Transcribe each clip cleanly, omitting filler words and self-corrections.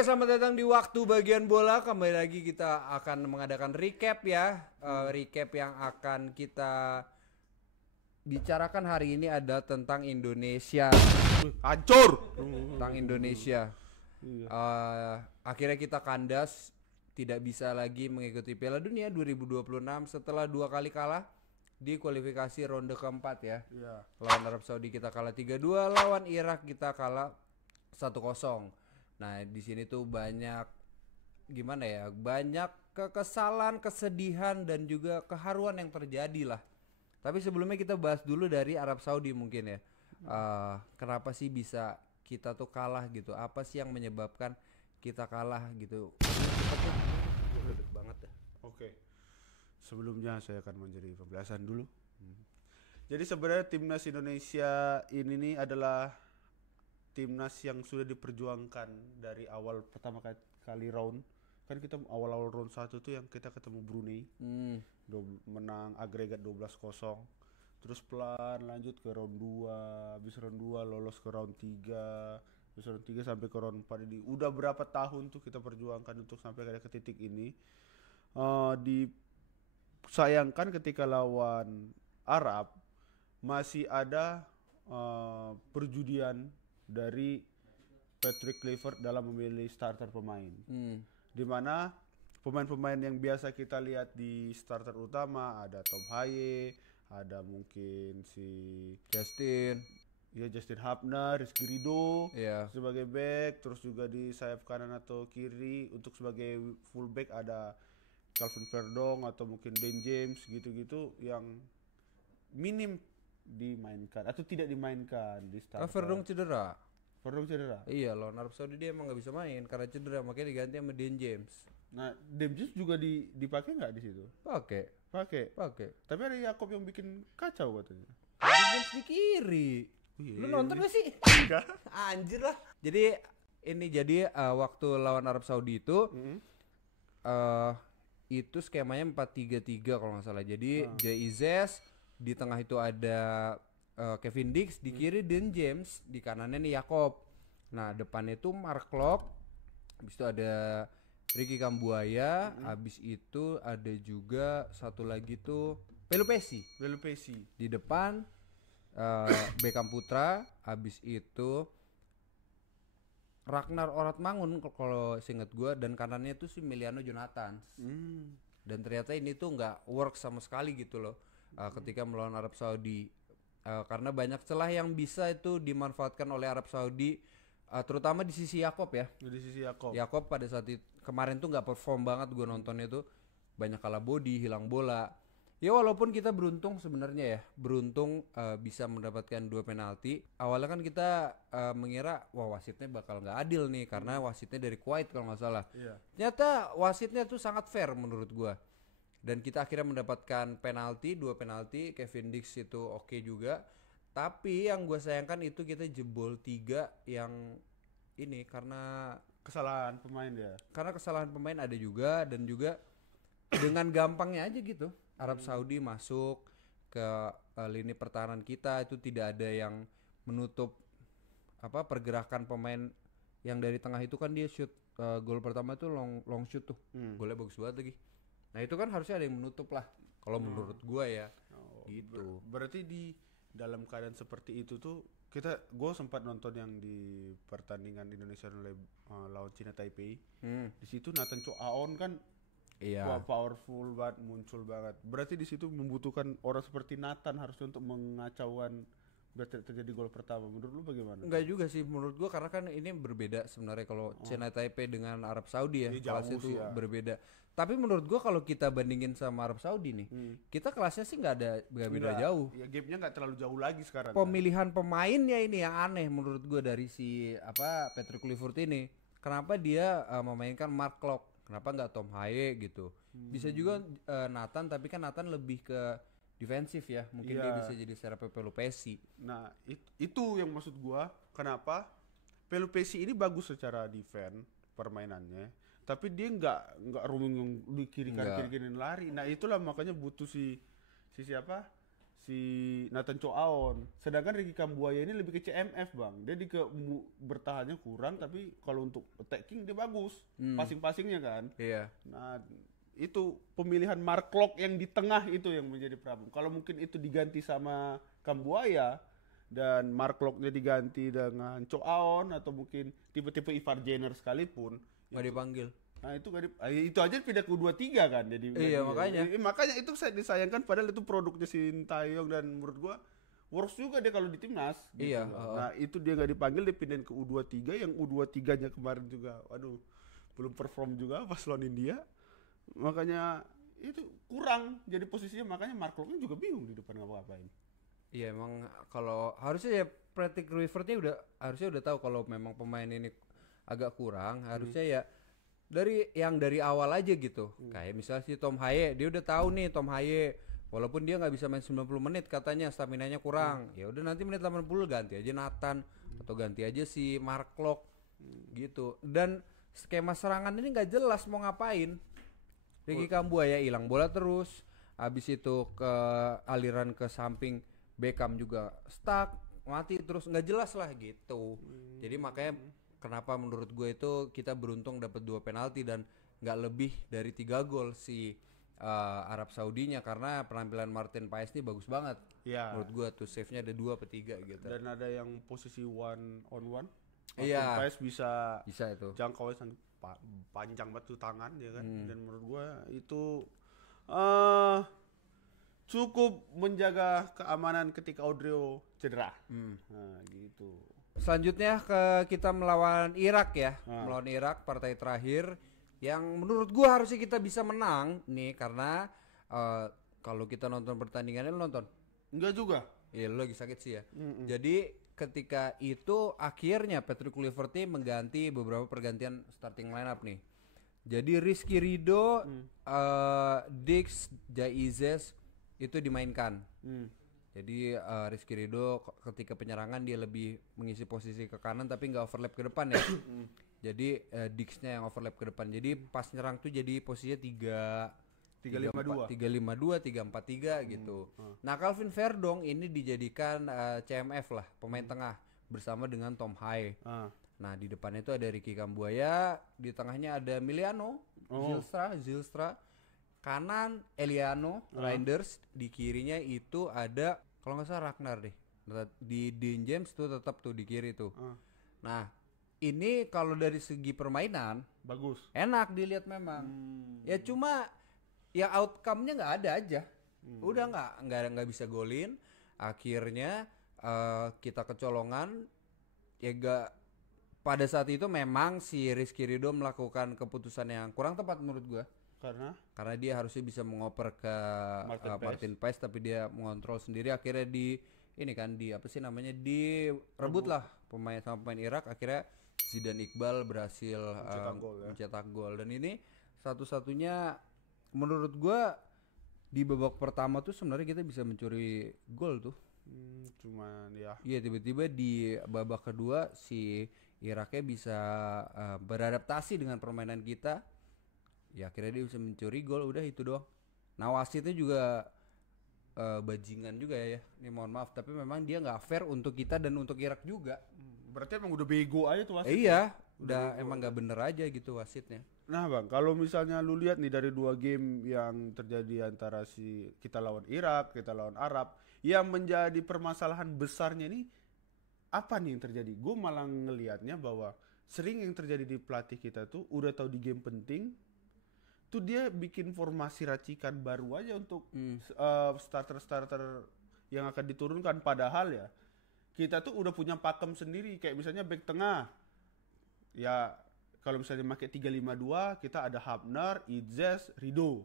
Oke, selamat datang di Waktu Bagian Bola. Kembali lagi kita akan mengadakan recap ya. Recap yang akan kita bicarakan hari ini ada tentang Indonesia. Hancur. Tentang Indonesia. Akhirnya kita kandas, tidak bisa lagi mengikuti Piala Dunia 2026 setelah 2 kali kalah di kualifikasi ronde keempat ya. Iya. Lawan Arab Saudi kita kalah 3-2, lawan Irak kita kalah 1-0. Nah, di sini tuh banyak gimana ya? Banyak kekesalan, kesedihan dan juga keharuan yang terjadi lah. Tapi sebelumnya kita bahas dulu dari Arab Saudi mungkin ya. Kenapa sih bisa kita tuh kalah gitu? Apa sih yang menyebabkan kita kalah gitu? Ribet banget ya. Oke. Sebelumnya saya akan menjadi pembahasan dulu. Jadi sebenarnya timnas Indonesia ini nih adalah timnas yang sudah diperjuangkan dari awal pertama kali round. Kan kita awal-awal round 1 tuh yang kita ketemu Brunei. Menang agregat 12-0. Terus pelan lanjut ke round 2, habis round 2 lolos ke round 3, habis round 3 sampai ke round 4 ini. Udah berapa tahun tuh kita perjuangkan untuk sampai ke titik ini. Disayangkan ketika lawan Arab masih ada perjudian dari Patrick Kluivert dalam memilih starter pemain. Dimana pemain-pemain yang biasa kita lihat di starter utama ada Tom Haye, ada mungkin si Justin Hapner, Rizky Ridho sebagai back, terus juga di sayap kanan atau kiri untuk sebagai fullback ada Calvin Verdong atau mungkin Dan James gitu-gitu yang minim dimainkan atau tidak dimainkan di starter. Verdong cedera. Iya, lawan Arab Saudi dia emang nggak bisa main karena cedera, makanya diganti sama Dan James. Nah, Dan James juga dipakai nggak di situ? Pakai. Tapi ada Yakob yang bikin kacau katanya. Dan James di kiri. Lu nonton gak sih? Enggak. Anjir lah. Jadi waktu lawan Arab Saudi itu skemanya 4-3-3 kalau nggak salah. Jadi Jaizes di tengah itu ada Kevin Dix, di kiri Dan James, di kanannya nih Yakob. Nah, depannya itu Mark Klok. Habis itu ada Ricky Kambuaya, habis itu ada juga satu lagi tuh Pelupesi. Di depan Beckham Putra, habis itu Ragnar Oratmangun kalau seinget gue, dan kanannya tuh si Emiliano Jonathan. Dan ternyata ini tuh nggak work sama sekali gitu loh ketika melawan Arab Saudi, karena banyak celah yang bisa itu dimanfaatkan oleh Arab Saudi, terutama di sisi Yakob ya. Yakob pada saat kemarin tuh nggak perform banget, gue nontonnya tuh banyak kalah body, hilang bola. Ya walaupun kita beruntung sebenarnya ya, bisa mendapatkan 2 penalti. Awalnya kan kita mengira wah wasitnya bakal nggak adil nih karena wasitnya dari Kuwait kalau nggak salah. Ternyata wasitnya tuh sangat fair menurut gua. Dan kita akhirnya mendapatkan penalti, 2 penalti. Kevin Dix itu oke juga. Tapi yang gue sayangkan itu kita jebol 3 yang ini karena Kesalahan pemain dia. Karena kesalahan pemain ada juga, dan juga dengan gampangnya aja gitu Arab Saudi masuk ke lini pertahanan kita, itu tidak ada yang menutup pergerakan pemain yang dari tengah itu. Kan dia shoot gol pertama itu long shoot tuh. Golnya bagus banget lagi. Nah, itu kan harusnya ada yang menutup lah kalau menurut gua ya. Gitu. Berarti di dalam keadaan seperti itu tuh gue sempat nonton yang di pertandingan Indonesia lawan Cina Taipei. Di situ Nathan Chow Aon kan powerful banget, muncul banget. Berarti di situ membutuhkan orang seperti Nathan harusnya untuk mengacaukan biar terjadi gol pertama. Menurut lu bagaimana? Enggak juga sih menurut gua, karena kan ini berbeda sebenarnya kalau China Taipei dengan Arab Saudi ya. Kelasnya itu berbeda. Tapi menurut gua kalau kita bandingin sama Arab Saudi nih, kita kelasnya sih nggak beda jauh. Ya gapnya nggak terlalu jauh lagi sekarang. Pemilihan pemainnya ini yang aneh menurut gua dari si Patrick Kluivert ini. Kenapa dia memainkan Mark Klok? Kenapa nggak Tom Haye gitu? Bisa juga Nathan, tapi kan Nathan lebih ke defensif ya. Mungkin dia bisa jadi serapa Pelupesi. Nah, itu yang maksud gua. Kenapa Pelupesi ini bagus secara defense permainannya, tapi dia nggak roaming di kiri kanan lari. Nah, itulah makanya butuh si siapa? si Nathan Choaon. Sedangkan Ricky Kambuaya ini lebih ke CMF, Bang. Dia bertahannya kurang, tapi kalau untuk attacking dia bagus. Passing-passingnya kan. Iya. Nah, itu pemilihan Mark Klok yang di tengah itu yang menjadi problem. Kalau mungkin itu diganti sama Kambuaya dan Mark Kloknya diganti dengan Choaon atau mungkin tipe-tipe Ivar Jenner sekalipun, Nggak dipanggil. nah itu itu aja pindah ke U23 kan, jadi Iya, makanya. makanya itu saya disayangkan, padahal itu produknya Sintayong dan menurut gua works juga dia kalau di timnas gitu Iya, loh. Nah itu dia nggak dipanggil, dipindahin ke U23 yang U23-nya kemarin juga waduh belum perform juga pas lawan India, makanya itu kurang jadi posisinya, makanya Mark Kloknya juga bingung di depan ngapa-ngapain. Iya, emang kalau harusnya ya Patrick Kluivert-nya harusnya udah tahu kalau memang pemain ini agak kurang, harusnya ya dari awal aja gitu. Kayak misalnya si Tom Haye, dia udah tahu nih Tom Haye walaupun dia nggak bisa main 90 menit katanya staminanya kurang. Ya udah nanti menit 80 ganti aja Nathan atau ganti aja si Mark Klok gitu. Dan skema serangan ini nggak jelas mau ngapain. Ricky Kambuaya hilang bola terus. Habis itu ke aliran ke samping Beckham juga stuck, mati terus, nggak jelas lah gitu. Jadi makanya kenapa menurut gue itu kita beruntung dapat 2 penalti dan nggak lebih dari 3 gol si Arab Saudinya, karena penampilan Martin Paes ini bagus banget. Ya. Menurut gue tuh save-nya ada 2 atau 3 gitu. Dan ada yang posisi 1-on-1. Iya. Paes bisa itu. jangkaunya sangat panjang banget tuh tangan ya kan. Dan menurut gua itu cukup menjaga keamanan ketika Odrio cedera. Nah, gitu. Selanjutnya kita melawan Irak ya. Melawan Irak, partai terakhir yang menurut gua harusnya kita bisa menang nih, karena kalau kita nonton pertandingannya, lu nonton? Enggak juga. Iya, lu lagi sakit sih ya. Jadi ketika itu akhirnya Patrick Kluivert mengganti beberapa pergantian starting lineup nih. Jadi Rizky Ridho, Dix, Jaizes itu dimainkan. Jadi Rizky Ridho ketika penyerangan dia lebih mengisi posisi ke kanan tapi nggak overlap ke depan ya. Jadi Dix-nya yang overlap ke depan. Jadi pas nyerang tuh jadi posisinya 3-5-2, 3-4-3 gitu. Nah, Calvin Verdong ini dijadikan CMF lah, pemain tengah bersama dengan Tom Haye. Nah, di depannya itu ada Ricky Kambuaya, di tengahnya ada Miliano, Zylstra, kanan Eliano, Reinders, di kirinya itu ada kalau nggak salah Ragnar deh. Di Dean James tuh tetap tuh di kiri tuh. Nah, ini kalau dari segi permainan bagus, enak dilihat memang. Ya cuma ya outcome-nya nggak ada aja. Udah nggak bisa golin. Akhirnya kita kecolongan. Ya pada saat itu memang si Rizky Ridho melakukan keputusan yang kurang tepat menurut gua. Karena dia harusnya bisa mengoper ke Martin Paes, tapi dia mengontrol sendiri. Akhirnya direbut lah sama pemain Irak. Akhirnya Zidane Iqbal berhasil mencetak gol. Dan ini satu-satunya menurut gua di babak pertama tuh sebenarnya kita bisa mencuri gol tuh. Cuman ya. Iya, tiba-tiba di babak kedua si Iraknya bisa beradaptasi dengan permainan kita. Ya akhirnya dia bisa mencuri gol, udah itu doang. Nah, wasitnya juga bajingan juga ya. Ini mohon maaf, tapi memang dia nggak fair untuk kita dan untuk Irak juga. Berarti emang udah bego aja tuh wasit. Iya, udah emang nggak bener aja gitu wasitnya. Nah bang, kalau misalnya lu lihat nih dari 2 game yang terjadi antara kita lawan Irak, kita lawan Arab, yang menjadi permasalahan besarnya ini apa nih yang terjadi? Gue malah ngelihatnya bahwa sering yang terjadi di pelatih kita tuh udah tahu di game penting, tuh dia bikin formasi racikan baru aja untuk starter yang akan diturunkan. Padahal ya kita tuh udah punya pakem sendiri, kayak misalnya back tengah. Ya kalau misalnya pakai 3-5-2, kita ada Hapner, Idzes, Ridho.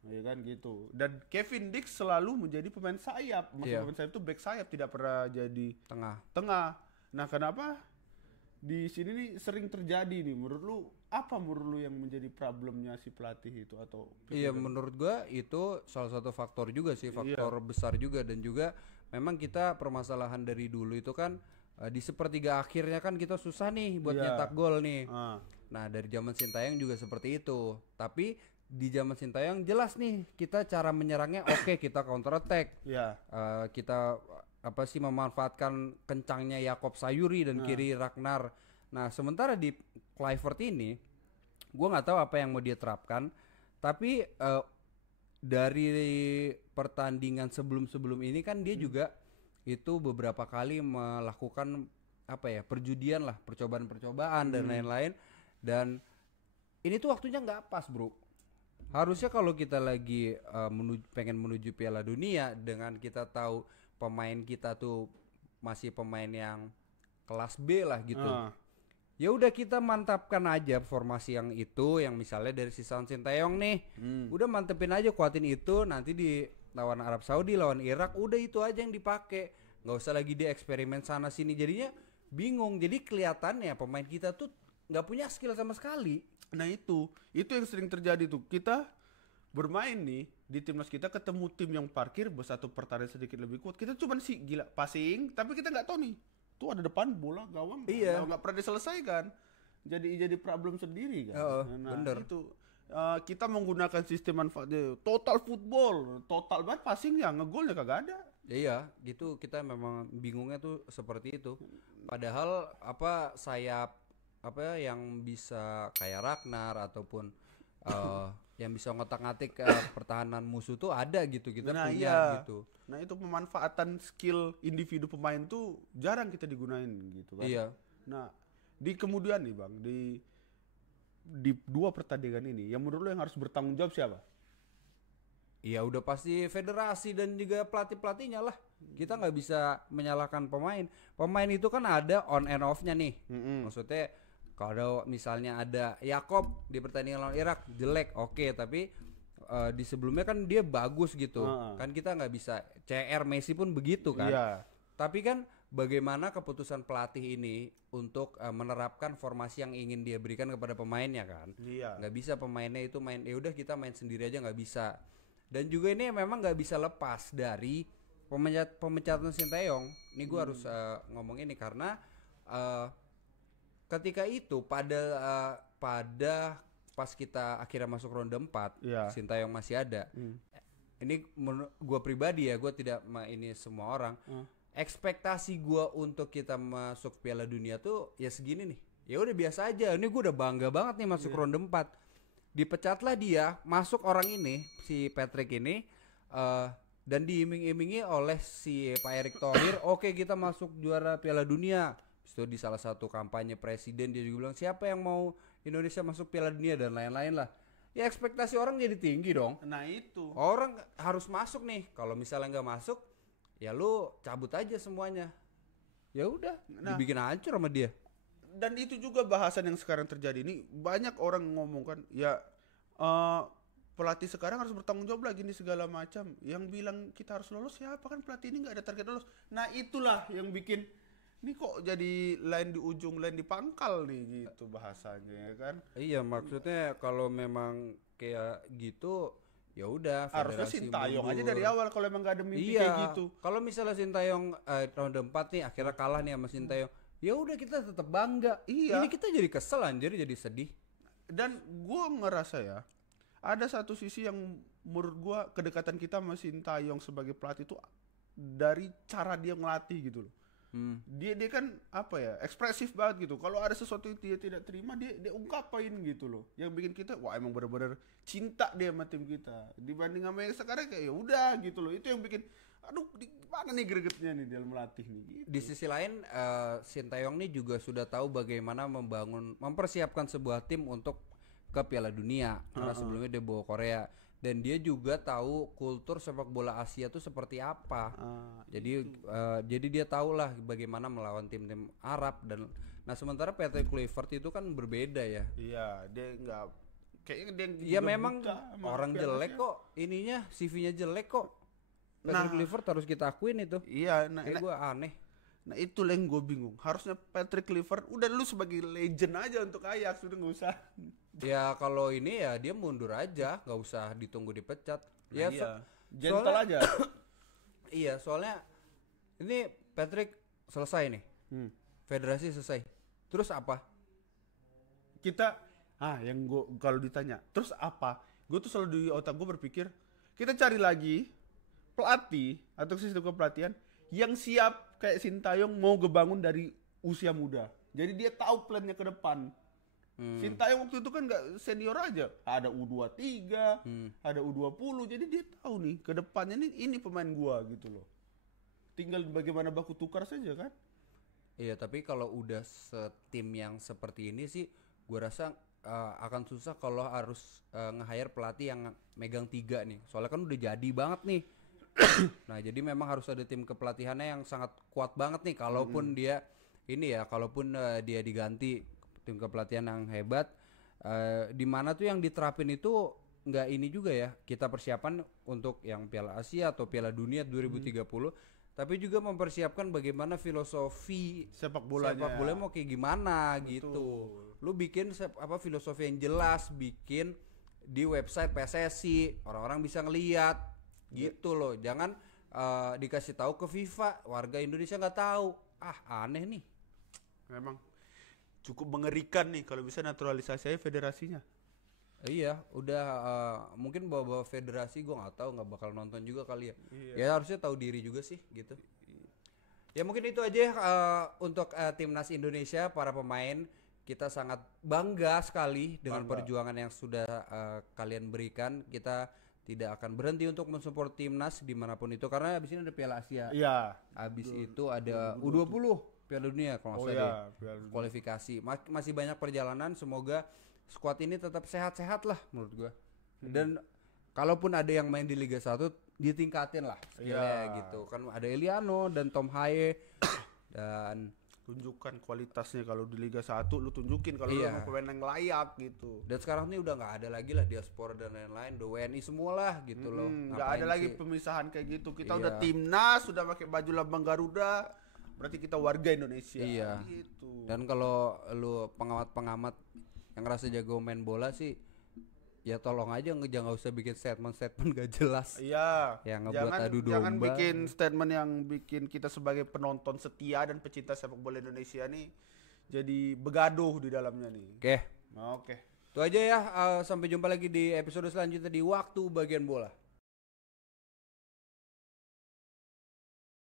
Ya kan gitu. Dan Kevin Dix selalu menjadi pemain sayap. Pemain sayap itu back sayap, tidak pernah jadi tengah. Nah, kenapa di sini nih sering terjadi nih? Menurut lu yang menjadi problemnya si pelatih itu atau? Iya, menurut gua itu salah satu faktor juga sih, faktor besar juga. Dan juga memang kita permasalahan dari dulu itu kan di sepertiga akhirnya kan kita susah nih buat nyetak gol nih. Nah, dari zaman Sintayong juga seperti itu. Tapi di zaman Sintayong jelas nih kita cara menyerangnya oke, kita counter attack. Ya. Kita apa sih memanfaatkan kencangnya Yakob Sayuri dan kiri Ragnar. Nah, sementara di Kluivert ini gua nggak tahu apa yang mau dia terapkan, tapi dari pertandingan sebelum-sebelum ini kan dia juga itu beberapa kali melakukan apa ya, perjudian lah, percobaan-percobaan dan lain-lain, dan ini tuh waktunya nggak pas, bro. Harusnya kalau kita lagi pengen menuju Piala Dunia dengan kita tahu pemain kita tuh masih pemain yang kelas B lah gitu. Ya udah kita mantapkan aja formasi yang itu, yang misalnya dari si Sintayong nih. Udah mantepin aja, kuatin itu, nanti di lawan Arab Saudi, lawan Irak, udah itu aja yang dipakai. Nggak usah lagi dia eksperimen sana sini, jadinya bingung. Jadi kelihatannya pemain kita tuh nggak punya skill sama sekali. Nah itu yang sering terjadi tuh. Kita bermain nih di timnas kita ketemu tim yang parkir bersatu pertahanan sedikit lebih kuat. Kita cuma sih gila passing, tapi kita nggak tahu nih. Tuh ada depan bola gawang, nggak pernah diselesaikan. Jadi problem sendiri kan. Bener. Itu kita menggunakan sistem manfaatnya total football, total banget passingnya, ngegolnya kagak ada. Iya, gitu kita memang bingungnya tuh seperti itu. Padahal apa sayap apa yang bisa kayak Ragnar ataupun yang bisa ngotak-ngatik pertahanan musuh tuh ada gitu, kita punya gitu. Nah itu pemanfaatan skill individu pemain tuh jarang kita digunain gitu kan. Iya. Nah di kemudian nih bang, di 2 pertandingan ini yang menurut lo yang harus bertanggung jawab siapa? Iya udah pasti federasi dan juga pelatih-pelatihnya lah. Kita nggak bisa menyalahkan pemain. Pemain itu kan ada on and off-nya nih. Maksudnya kalau misalnya ada Yakob di pertandingan lawan Irak jelek, oke, tapi di sebelumnya kan dia bagus gitu. Kan kita nggak bisa CR, Messi pun begitu kan. Tapi kan bagaimana keputusan pelatih ini untuk menerapkan formasi yang ingin dia berikan kepada pemainnya kan. Nggak bisa pemainnya itu main, ya udah kita main sendiri aja, nggak bisa. Dan juga ini memang nggak bisa lepas dari pemecatan Sintayong. Ini gue harus ngomong ini karena ketika itu pada pas kita akhirnya masuk ronde 4, Sintayong masih ada. Ini gue pribadi ya, gue tidak ini semua orang. Ekspektasi gue untuk kita masuk Piala Dunia tuh ya segini nih. Ya udah biasa aja. Ini gue udah bangga banget nih masuk ronde 4. Dipecatlah dia, masuk orang ini, si Patrick ini, dan diiming-imingi oleh si Pak Erick Thohir, oke kita masuk juara Piala Dunia. Itu di salah satu kampanye presiden dia juga bilang siapa yang mau Indonesia masuk Piala Dunia dan lain-lain lah. Ya ekspektasi orang jadi tinggi dong. Nah itu. Orang harus masuk nih. Kalau misalnya nggak masuk, ya lu cabut aja semuanya. Ya udah, dibikin hancur sama dia. Dan itu juga bahasan yang sekarang terjadi ini, banyak orang ngomong kan ya pelatih sekarang harus bertanggung jawab lagi nih segala macam. Yang bilang kita harus lolos siapa, kan pelatih ini nggak ada target lolos. Nah itulah yang bikin ini kok jadi lain di ujung lain di pangkal nih gitu bahasanya ya kan. Iya, maksudnya kalau memang kayak gitu ya udah harusnya Sintayong aja dari awal kalau emang gak ada mimpi kayak gitu. Kalau misalnya Sintayong ronde 4 nih akhirnya kalah nih sama Sintayong, ya udah kita tetap bangga. Ini kita jadi kesel anjir, jadi sedih. Dan gua ngerasa ya ada satu sisi yang menurut gua kedekatan kita sama Sintayong sebagai pelatih itu dari cara dia ngelatih gitu loh. Dia kan apa ya, ekspresif banget gitu. Kalau ada sesuatu yang dia tidak terima, dia ungkapin gitu loh. Yang bikin kita wah emang benar-benar cinta dia sama tim kita. Dibanding sama yang sekarang kayak ya udah gitu loh. Itu yang bikin aduh mana nih gregetnya nih dalam melatih nih gitu. Di sisi lain Sintayong nih juga sudah tahu bagaimana mempersiapkan sebuah tim untuk ke Piala Dunia. Karena sebelumnya dia bawa Korea. Dan dia juga tahu kultur sepak bola Asia tuh seperti apa. Jadi dia tahu lah bagaimana melawan tim-tim Arab dan nah sementara Patrick Kluivert itu kan berbeda ya. Iya, dia enggak kayaknya dia ya memang orang jelek kok, ininya CV-nya jelek kok. Patrick Kluivert harus kita akuin itu. Iya, gue aneh. Nah itu yang gue bingung. Harusnya Patrick Kluivert udah lu sebagai legend aja untuk Ajax, udah nggak usah. Ya kalau ini ya dia mundur aja, nggak usah ditunggu dipecat. Ya gentle aja. Iya, soalnya ini Patrick selesai nih. Federasi selesai. Terus apa? Kita yang gue kalau ditanya, terus apa? gue tuh selalu di otak gue berpikir kita cari lagi pelatih atau sistem kepelatihan yang siap kayak Sintayong mau ngebangun dari usia muda. Jadi dia tahu plannya ke depan. Sintayong waktu itu kan nggak senior aja, ada U23, ada U20, jadi dia tahu nih ke depannya ini pemain gua gitu loh. Tinggal bagaimana baku tukar saja kan. Iya, tapi kalau udah setim yang seperti ini sih gua rasa akan susah kalau harus nge-hire pelatih yang megang 3 nih. Soalnya kan udah jadi banget nih. Nah, jadi memang harus ada tim kepelatihannya yang sangat kuat banget nih kalaupun dia ini ya, kalaupun dia diganti tim kepelatihan yang hebat, di mana tuh yang diterapin itu nggak ini juga ya, kita persiapan untuk yang Piala Asia atau Piala Dunia 2030, tapi juga mempersiapkan bagaimana filosofi Sepak bola mau kayak gimana. Betul. Gitu. Lu bikin filosofi yang jelas, bikin di website PSSI, orang-orang bisa ngeliat gitu loh. Jangan dikasih tahu ke FIFA, warga Indonesia nggak tahu. Aneh nih. Memang cukup mengerikan nih kalau bisa naturalisasi aja federasinya. Iya, udah mungkin bawa federasi gue nggak tahu, nggak bakal nonton juga kali ya. Iya. Ya harusnya tahu diri juga sih gitu. Ya mungkin itu aja untuk timnas Indonesia, para pemain. Kita sangat bangga sekali dengan perjuangan yang sudah kalian berikan. Kita tidak akan berhenti untuk mensupport timnas dimanapun itu, karena abis ini ada Piala Asia. Iya. Abis itu ada U20 Piala Dunia kalau nggak salah kualifikasi. Masih banyak perjalanan. Semoga skuad ini tetap sehat-sehat lah menurut gua. Dan kalaupun ada yang main di Liga 1 ditingkatin lah skillnya gitu. Kan ada Eliano dan Tom Haye dan tunjukkan kualitasnya. Kalau di Liga 1 lu tunjukin kalau lu emang pemain yang layak gitu. Dan sekarang nih udah nggak ada lagi lah diaspora dan lain-lain, udah WNI semua lah gitu loh. Nggak ada lagi pemisahan kayak gitu. Kita udah timnas, sudah pakai baju lambang Garuda, berarti kita warga Indonesia. Iya. Gitu. Dan kalau lu pengamat-pengamat yang ngerasa jago main bola sih, ya tolong aja jangan usah bikin statement gak jelas. Iya. Yang ngebuat adu domba. Jangan bikin statement yang bikin kita sebagai penonton setia dan pecinta sepak bola Indonesia nih jadi begaduh di dalamnya nih. Oke. Itu aja ya. Sampai jumpa lagi di episode selanjutnya di Waktu Bagian Bola.